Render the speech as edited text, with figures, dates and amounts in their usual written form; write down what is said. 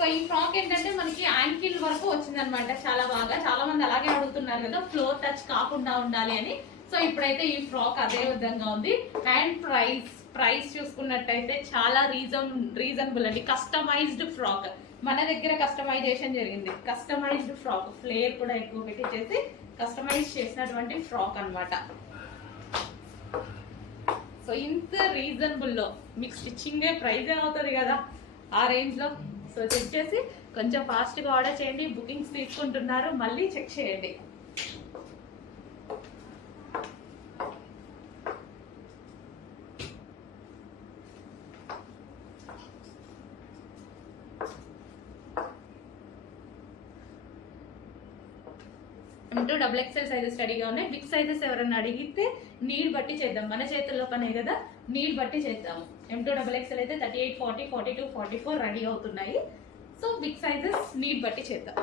So ఈ frock ఏంటంటే మనకి యాంకిల్ వరకు వచ్చిందనమాట. చాలా మంది అలాగే అడుగుతున్నారు కదా, ఫ్లోర్ టచ్ కాకుండా ఉండాలి అని. సో ఇప్పుడైతే ఈ ఫ్రాక్ అదే విధంగా ఉంది. అండ్ ప్రైస్ చూసుకున్నట్టయితే చాలా రీజనబుల్ అండి. కస్టమైజ్డ్ ఫ్రాక్ మన దగ్గర కస్టమైజేషన్ జరిగింది. కస్టమైజ్డ్ ఫ్రాక్ ఫ్లేర్ కూడా ఎక్కువ పెట్టించేసి కస్టమైజ్ చేసినటువంటి ఫ్రాక్ అన్నమాట. సో ఇంత రీజనబుల్ లో మీకు స్టిచ్చింగ్ ప్రైజ్ అవుతుంది కదా ఆ రేంజ్ లో. సో చెక్ చేసి కొంచెం ఫాస్ట్ గా ఆర్డర్ చేయండి. బుకింగ్స్ తీసుకుంటున్నారు, మళ్ళీ చెక్ చేయండి. M2XXL సైజెస్ రెడీగా ఉన్నాయి. బిగ్ సైజెస్ ఎవరైనా అడిగితే నీడ్ బట్టి చేద్దాం. మన చేతుల్లో పనే కదా, నీడ్ బట్టి చేద్దాము. M2XXL అయితే 38, 40, 42, 44 రెడీ అవుతున్నాయి. సో బిగ్ సైజెస్ నీడ్ బట్టి చేద్దాం.